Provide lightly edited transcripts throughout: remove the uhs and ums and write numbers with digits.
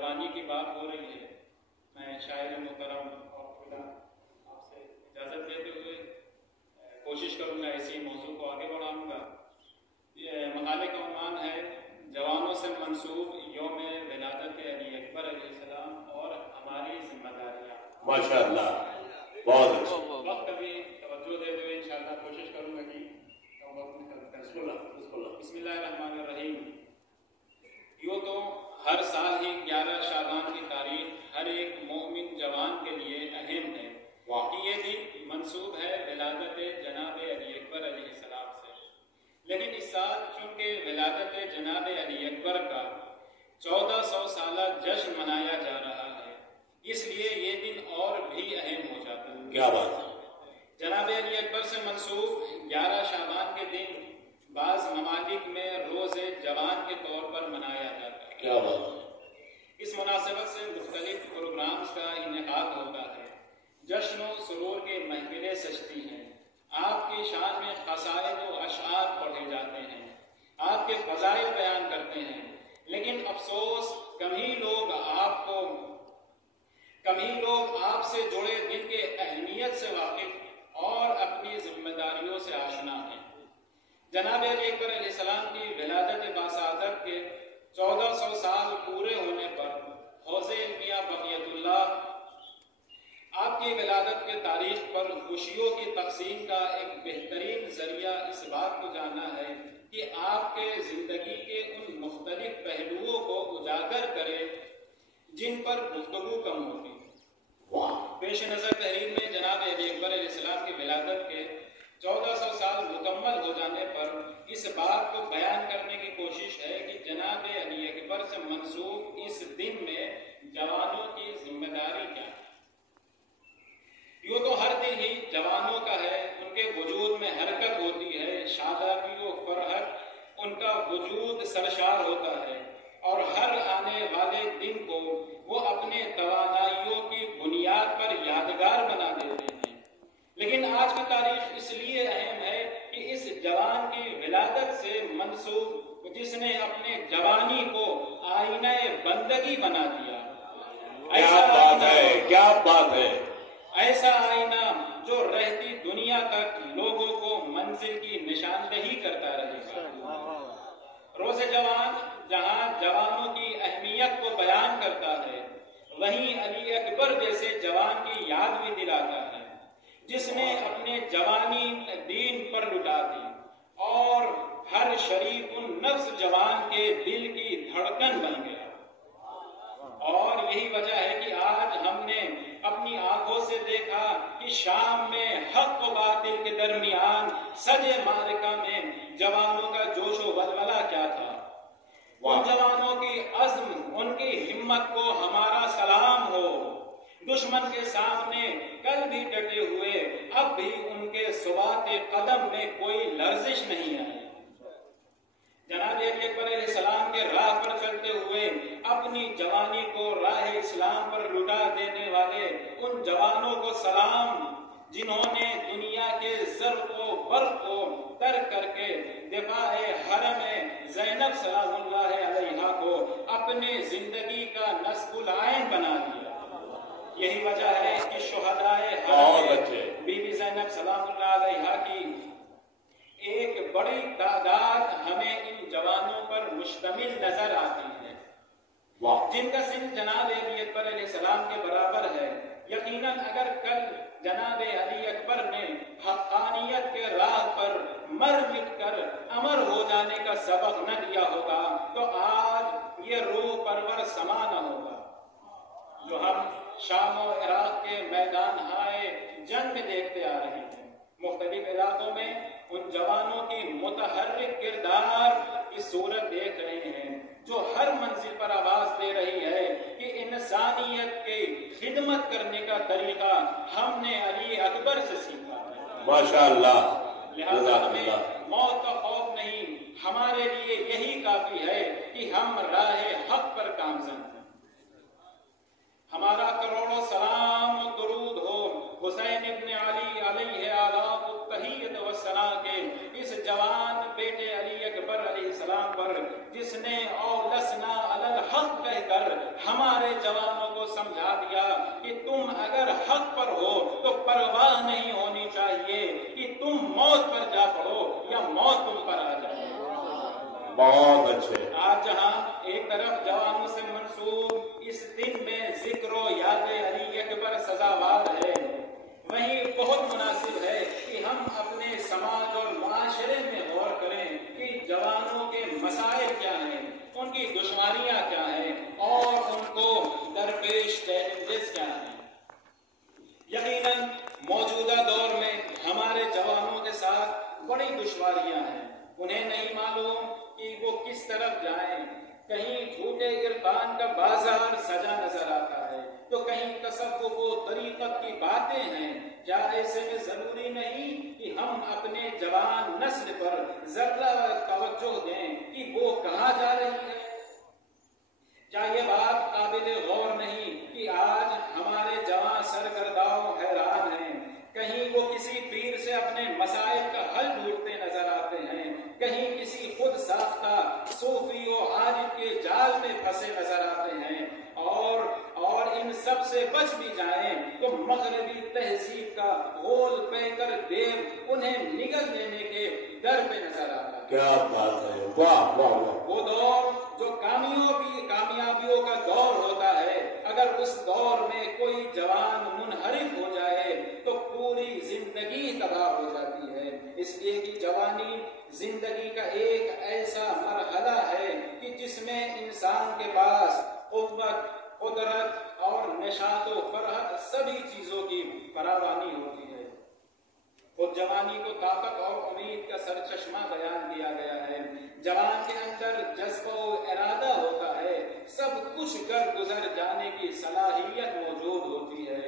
جوانی کی بات ہو رہی ہے، میں شاعر محترم اور خدا آپ سے اجازت لیتے ہوئے کوشش کروں گا اسی موضوع کو آگے بڑھاؤں گا۔ مقالے کا عنوان ہے جوانوں سے منسوب یوم ولادت علی اکبر علیہ السلام اور ہماری ذمہ داریاں۔ ماشاء اللہ، بہت اچھا۔ وقت کبھی توجہ دیتے ہوئے انشاءاللہ کوشش کروں گا کہ بسم اللہ الرحمن الرحیم۔ یوں تو ہر سال ہی 11 شعبان کی تاریخ ہر ایک مومن جوان کے لیے اہم ہے کہ یہ دن منسوب ہے ولادت جناب علی اکبر علیہ السلام سے، لیکن اس سال چونکہ ولادت جناب علی اکبر کا 1400 سالہ جشن منایا جا رہا ہے، اس لیے یہ دن اور بھی اہم ہو جاتا ہے۔ کیا بات ہے! جناب علی اکبر سے منسوب 11 شعبان کے دن بعض ممالک میں روز جوان کے طور پر منایا جاتا ہے۔ کیا بات ہے! اس مناسبت سے مختلف پروگرامز کا انعقاد ہوتا ہے، جشن و سرور کے محفلیں سجتی ہیں، آپ کی شان میں قصائد و اشعار پڑھے جاتے ہیں، آپ کے فضائل بیان کرتے ہیں، لیکن افسوس کم ہی لوگ آپ سے جڑے دن کے اہمیت سے واقف اور اپنی ذمہ داریوں سے آشنا ہیں۔ جناب علی اکبر علیہ السلام کی ولادت باسعادت کے 1400 سال پورے ہونے پر حوزہ علمیہ بقیت اللہ آپ کی ولادت کے تاریخ پر خوشیوں کی تقسیم کا ایک بہترین ذریعہ اس بات کو جاننا ہے کہ آپ کے زندگی کے ان مختلف پہلوؤں کو اجاگر کرے جن پر گفتگو کم ہوتی ہے۔ پیش نظر تحریر میں جناب علی اکبر علیہ السلام کی ولادت کے 1400 سال مکمل ہو جانے پر اس بات کو بیان کرنے کی کوشش ہے کہ جناب علی اکبر سے منسوب اس دن میں جوانوں کی ذمہ داری کیا ہے۔ یوں تو ہر دن ہی جوانوں کا ہے، ان کے وجود میں حرکت ہوتی ہے، شادابی و فرحت ان کا وجود سرشار ہوتا ہے، اور ہر آنے والے دن کو وہ اپنے توانائیوں کی بنیاد پر یادگار بنا دیتے ہیں۔ لیکن آج کی تاریخ اس لیے اہم ہے کہ اس جوان کی ولادت سے منسوب جس نے اپنے جوانی کو آئینہ بندگی بنا دیا، کیا بات ہے، کیا بات ہے! ایسا آئینہ جو رہتی دنیا تک لوگوں کو منزل کی نشاندہی کرتا رہے گا۔ روز جوان جہاں جوانوں کی اہمیت کو بیان کرتا ہے، وہیں علی اکبر جیسے جوان کی یاد بھی دلاتا ہے جس نے اپنے جوانی دین پر لٹا دی اور ہر شریف النفس جوان کے دل کی دھڑکن بن گیا۔ اور یہی وجہ ہے کہ آج ہم نے اپنی آنکھوں سے دیکھا کہ شام میں حق و باطل کے درمیان سجے معرکہ میں جوانوں کا جوش و ولولہ کیا تھا۔ ان جوانوں کی عزم، ان کی ہمت کو ہمارا سلام ہو۔ دشمن کے سامنے کل بھی ڈٹے ہوئے، اب بھی ان کے ثبات قدم میں کوئی لرزش نہیں آئی۔ جناب علی اکبر علیہ السلام کے راہ پر چلتے ہوئے اپنی جوانی کو راہ اسلام پر لٹا دینے والے ان جوانوں کو سلام جنہوں نے دنیا کے زرق و برق کو ترک کر کے دفاع حرم زینب سلام اللہ علیہا کو اپنے زندگی کا نصب العین بنا دیا۔ یہی وجہ ہے کہ شہدائے حرم بی بی زینب سلام اللہ علیہا کی ایک بڑی تعداد ہمیں ان جوانوں پر مشتمل نظر آتی ہے، جن کا سن جناب علی اکبر علیہ السلام کے برابر ہے۔ یقیناً اگر کل جناب علی اکبر نے حقانیت کے راہ پر مر مٹ کر امر ہو جانے کا سبق نہ دیا ہوگا تو آج یہ روح پرور سما نہ ہوگا جو ہم شام و عراق کے میدان ہائے جنگ میں دیکھتے آ رہے ہیں۔ مختلف علاقوں میں ان جوانوں کی متحرک کردار کی صورت دیکھ رہے ہیں جو ہر منزل پر آواز دے رہی ہے کہ انسانیت کی خدمت کرنے کا طریقہ ہم نے علی اکبر سے سیکھا ہے۔ ماشاءاللہ، لہذا ہمیں موت کا خوف نہیں، ہمارے لیے یہی کافی ہے کہ ہم راہ حق پر گامزن ہیں۔ ہمارا کروڑوں سلام و درود ہو حسین ابن علی علیہ آداب التحیت والثناء کے اس جوان بیٹے علی اکبر علیہ السلام پر جس نے اولسنا علی الحق کہہ کر ہمارے جوانوں کو سمجھا دیا کہ تم اگر حق پر ہو تو پرواہ نہیں ہونی چاہیے کہ تم موت پر جا پڑو یا موت تم پر آ جائے۔ بہت اچھے۔ آج جہاں ایک طرف جوانوں سے منسوب اس دن میں ذکر و یاد علی اکبر سزاوار ہے، وہیں بہت مناسب ہے کہ ہم اپنے سماج اور معاشرے میں غور کریں کہ جوانوں کے مسائل کیا ہیں، ان کی دشواریاں کیا ہیں اور ان کو درپیش چیلنجز کیا ہیں۔ یقیناً موجودہ دور میں ہمارے جوانوں کے ساتھ بڑی دشواریاں ہیں، انہیں نہیں معلوم کہ وہ کس طرف جائیں، کہیں جھوٹے عرفان کا بازار سجا نظر آتا ہے تو کہیں تصوف و طریقت کی باتیں ہیں۔ کیا ایسے میں ضروری نہیں کہ ہم اپنے جوان نسل پر ذرا توجہ دیں کہ وہ کہاں جا رہی ہے؟ کیا یہ بات قابل غور نہیں کہ آج ہمارے جوان سرگرداؤں حیران ہیں، کہیں وہ کسی پیر سے اپنے مسائل کا حل ڈھونڈتے نظر آتے ہیں، کہیں کسی خود ساختہ صوفی و عارف کے جال میں پھنسے نظر آتے ہیں، اور ان سب سے بچ بھی جائیں تو مغربی تہذیب کا غول پہ کر دیو انہیں نگل لینے کے در پہ نظر آتا ہے۔ کیا بات ہے، واہ واہ واہ۔ وہ دور جو کامیابیوں کا دور ہوتا ہے، اگر اس دور میں کوئی جوان منحرف ہو جائے تو پوری زندگی تباہ ہو جاتی ہے، اس لیے کہ جوانی زندگی کا ایک ایسا مرحلہ ہے کہ جس میں انسان کے پاس قوت، قدرت اور نشاط و فرحت سبھی چیزوں کی فراوانی ہوتی ہے۔ خود جوانی کو طاقت اور امید کا سرچشمہ بیان کیا گیا ہے۔ جوان کے اندر جذبہ و ارادہ ہوتا ہے، سب کچھ کر گزر جانے کی صلاحیت موجود ہوتی ہے،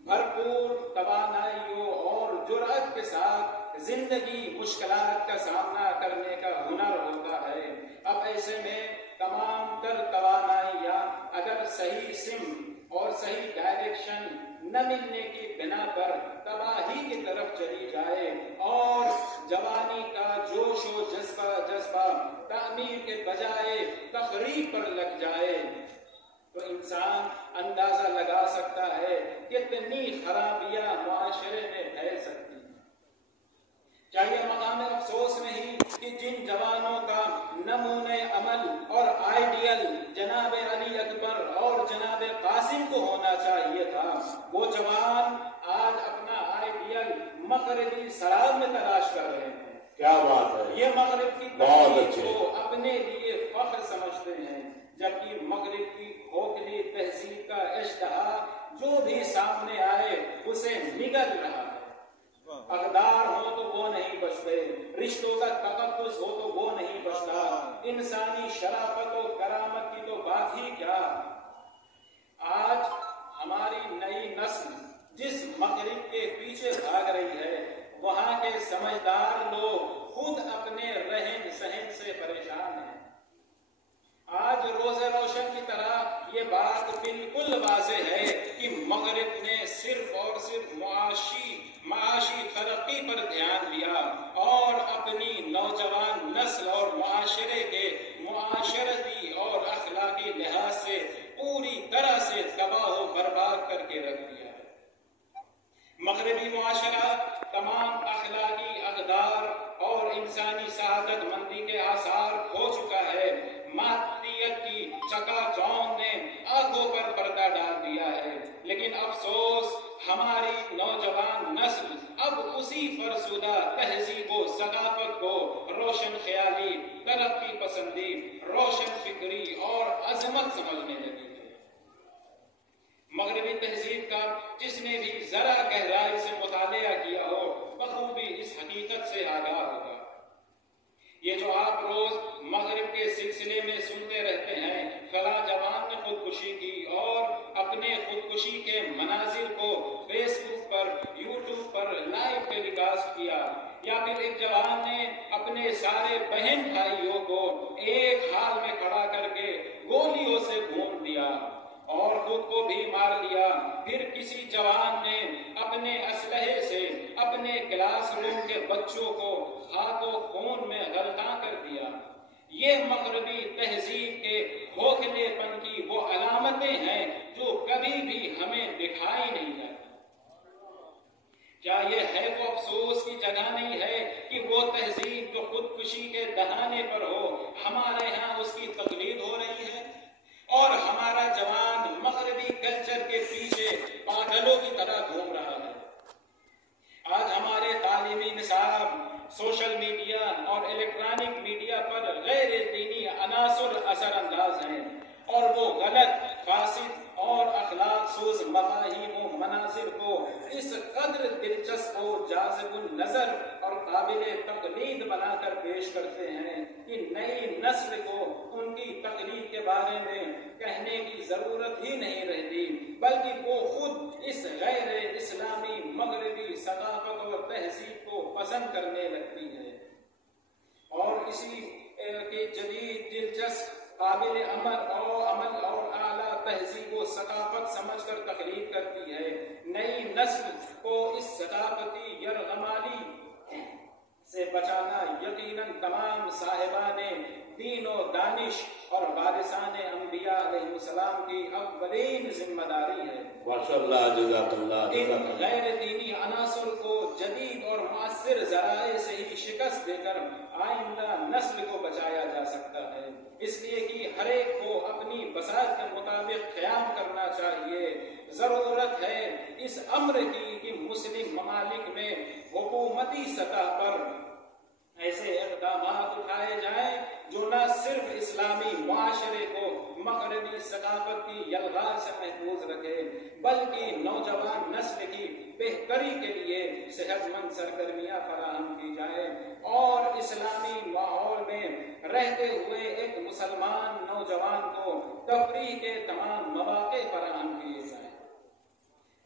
بھرپور توانائیوں اور جرأت کے ساتھ زندگی مشکلات کا سامنا کرنے کا ہنر ہوتا ہے۔ اب ایسے میں تمام تر توانائیاں اگر صحیح سمت اور صحیح ڈائریکشن نہ ملنے کی بنا پر تباہی کی طرف چلی جائے اور جوانی کا جوش و جذبہ تعمیر کے بجائے تخریب پر لگ جائے تو انسان اندازہ لگا سکتا ہے کتنی خرابیاں معاشرے میں پھیل سکتی ہیں۔ کیا یہ مقام افسوس نہیں کہ جن جوانوں کا نمونۂ عمل اور آئیڈیل جناب علی اکبر اور جناب قاسم کو ہونا چاہیے تھا، وہ جوان آج اپنا آئیڈیل مغربی سراب میں تلاش کر رہے ہیں؟ کیا بات ہے، یہ مغرب کی تہذیب کو اپنے لیے فخر سمجھتے ہیں، جبکہ مغرب کی کھوکھلی تہذیب کا اشتہا جو بھی سامنے آئے اسے نگل رہا ہے۔ اقدار ہو تو وہ نہیں بچتے، رشتوں کا تقدس ہو تو وہ نہیں بچتا، انسانی شرافت و کرامت کی تو بات ہی کیا۔ آج ہماری نئی نسل جس مغرب کے پیچھے بھاگ رہی ہے وہاں کے سمجھدار لوگ خود اپنے رہن سہن سے پریشان ہیں۔ آج روز روشن کی طرح یہ بات بالکل واضح ہے کہ مغرب نے صرف اور صرف معاشی ترقی پر دھیان دیا اور اپنی نوجوان نسل اور معاشرے کے معاشرتی اور اخلاقی لحاظ سے پوری طرح سے تباہ و برباد کر کے رکھ دیا ہے۔ مغربی معاشرہ تمام اخلاقی اقدار اور انسانی سعادت مندی کے آثار کھو چکا ہے۔ مادیت کی چکا چوند نے آنکھوں پر پردہ ڈال دیا ہے، لیکن افسوس ہماری نوجوان نسل اب اسی فرسودہ تہذیب و ثقافت کو روشن خیالی، ترقی پسندی، روشن فکری اور عظمت سمجھنے لگی ہے۔ مغربی تہذیب کا جس نے بھی ذرا گہرائی سے مطالعہ کیا ہو بخوبی اس حقیقت سے آگاہ ہوگا۔ یہ جو آپ روز مغرب کے سلسلے میں سنتے رہتے ہیں، فلاں جوان نے خودکشی کی اور اپنے خودکشی کے مناظر کو فیس بک پر، یوٹیوب پر لائیو ٹیلی کاسٹ کیا، یا پھر ایک جوان نے اپنے سارے بہن بھائیوں کو ایک حال میں کھڑا کر کے گولیوں سے بھون دیا اور خود کو بھی مار لیا، پھر کسی جوان نے اپنے اسلحے سے اپنے کلاس روم کے بچوں کو خاک و خون میں غرقاں کر دیا۔ یہ مغربی تہذیب کے کھوکھلے پن کی وہ علامت افسوس کی جگہ نہیں ہے کہ وہ تہذیب جو خودکشی کے دہانے پر ہو، ہمارے ہاں اس کی تقلید ہو رہی ہے، اور ہمارا جوان مغربی کلچر کے پیچھے پاگلوں کی طرح گھوم رہا ہے۔ آج ہمارے تعلیمی نصاب سوشل میڈیا اور الیکٹرانک میڈیا پر غیر دینی عناصر اثر انداز ہیں، اور وہ غلط، فاسد اور اخلاق سوز مفاہیم و مناظر کو اس قدر دلچسپ و جاذب النظر اور قابل تقلید بنا کر پیش کرتے ہیں کہ نئی نسل کو ان کی تقلید کے بارے میں کہنے کی ضرورت ہی نہیں رہتی، بلکہ وہ خود اس غیر اسلامی مغربی ثقافت اور تہذیب کو پسند کرنے لگتی ہے، اور اسی کے جدید، دلچسپ، قابل عمل اور اعلیٰ تہذیب و ثقافت سمجھ کر تقلید کرتی ہے۔ نئی نسل کو اس ثقافتی یرغمالی سے بچانا یقیناً تمام صاحبان دین و دانش اور وارثان انبیاء علیہ السلام کی اولین ذمہ داری ہے۔ ماشاءاللہ، جزاک اللہ۔ ان غیر دینی عناصر کو جدید اور مؤثر ذرائع سے ہی شکست دے کر آئندہ نسل کو بچایا جا سکتا ہے، اس لیے کہ ہر ایک کو اپنی بساط کے مطابق قیام کرنا چاہیے۔ ضرورت ہے اس امر کی کہ مسلم ممالک میں حکومتی سطح پر ایسے اقدامات اٹھائے جائیں جو نہ صرف اسلامی معاشرے کو مغربی ثقافت کی یلغار سے محفوظ رکھے، بلکہ نوجوان نسل کی بہتری کے لیے صحت مند سرگرمیاں فراہم کی جائیں، اور اسلامی ماحول میں رہتے ہوئے ایک مسلمان نوجوان کو تفریح کے تمام مواقع فراہم کیے جائیں۔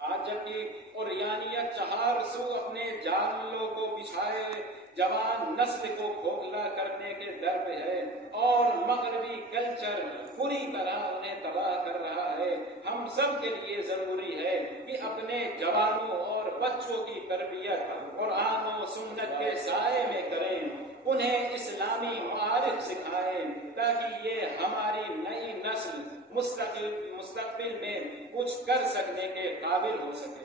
آج جبکہ اوریانیت چہار سو اپنے جالوں کو بچھائے جوان نسل کو کھوکھلا کرنے کے در پہ ہے، اور مغربی کلچر پوری طرح انہیں تباہ کر رہا ہے، ہم سب کے لیے ضروری ہے کہ اپنے جوانوں اور بچوں کی تربیت قرآن و سنت کے سائے میں کریں، انہیں اسلامی معارف سکھائیں، تاکہ یہ ہماری نئی نسل مستقبل میں کچھ کر سکنے کے قابل ہو سکے۔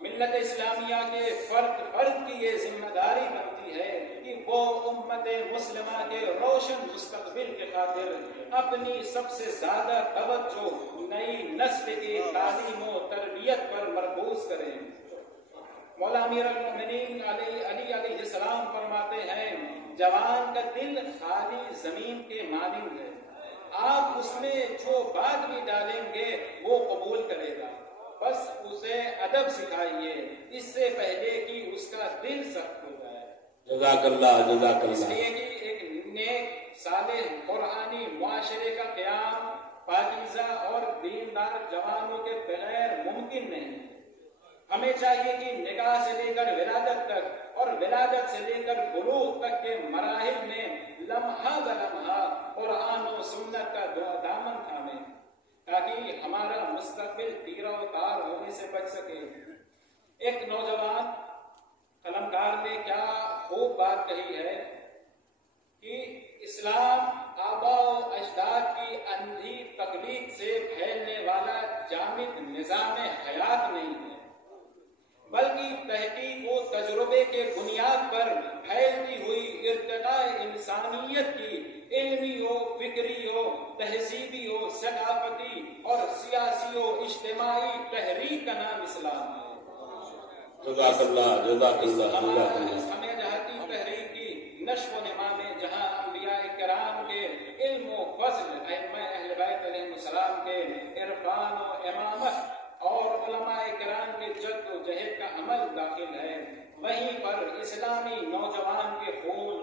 ملت اسلامیہ کے فرد کی یہ ذمہ داری بنتی ہے کہ وہ امت مسلمہ کے روشن مستقبل کے خاطر اپنی سب سے زیادہ توجہ نئی نسل کی تعلیم و تربیت پر مرکوز کریں۔ مولا امیر المؤمنین علی علیہ السلام فرماتے ہیں، جوان کا دل خالی زمین کے مانند ہے، آپ اس میں جو بات بھی ڈالیں گے وہ قبول کرے گا، بس اسے ادب سکھائیے اس سے پہلے کہ اس کا دل سخت ہو جائے۔ جزاک اللہ، جزاک اللہ۔ اس لیے کہ ایک نیک صالح قرآنی معاشرے کا قیام پاکیزہ اور دیندار جوانوں کے بغیر ممکن نہیں ہے۔ ہمیں چاہیے کہ نکاح سے لے کر ولادت تک اور ولادت سے لے کر بلوغ تک کے مراحل میں لمحہ بلمحہ قرآن و سنت کا دامن تھامیں، تاکہ ہمارا مستقبل تیرہ و تار ہونے سے بچ سکے۔ ایک نوجوان قلمکار نے کیا خوب بات کہی ہے کہ اسلام آباء و اجداد کی اندھی تقلید سے پھیلنے والا جامد نظام حیات نہیں ہے، بلکہ تحقیق و تجربے کے بنیاد پر پھیلتی ہوئی ارتقاء انسانیت کی علمی ہو، فکری ہو، تہذیبی ہو، ثقافتی اور سیاسی و اجتماعی تحریک کا نام اسلام ہے۔ جزاک اللہ، جزاک اللہ، جزاک اللہ۔ ہمیں جہتی تحریک کی نشو و نما میں جہاں انبیاء کرام کے علم و فضل، ائمہ اہل بیت علیہ السلام کے عرفان و امامت اور علماء کرام کے جد و جہد کا عمل داخل ہے، وہیں پر اسلامی نوجوان کے خون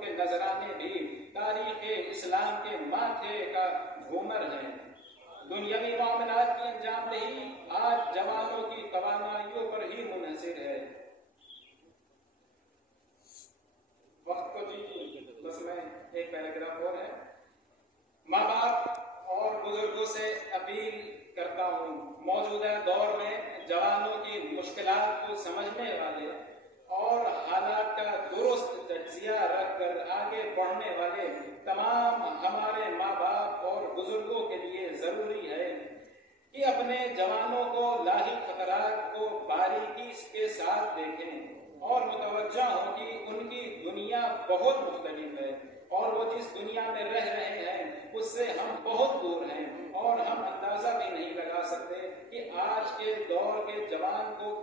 کے نذرانے بھی تاریخ اسلام کے ماتھے کا گھومر ہے۔ دنیاوی معاملات کی انجام دہی آج جوانوں کی توانائیوں پر ہی منحصر ہے۔ وقت کو بس میں ایک پیراگراف اور ہے۔ ماں باپ اور بزرگوں سے اپیل کرتا ہوں، موجودہ دور میں جوانوں کی مشکلات کو سمجھنے والے اور حالات کا درست تجزیہ رکھ کر آگے بڑھنے والے تمام ہمارے ماں باپ اور بزرگوں کے لیے ضروری ہے کہ اپنے جوانوں کو لاحق خطرات کو باریکی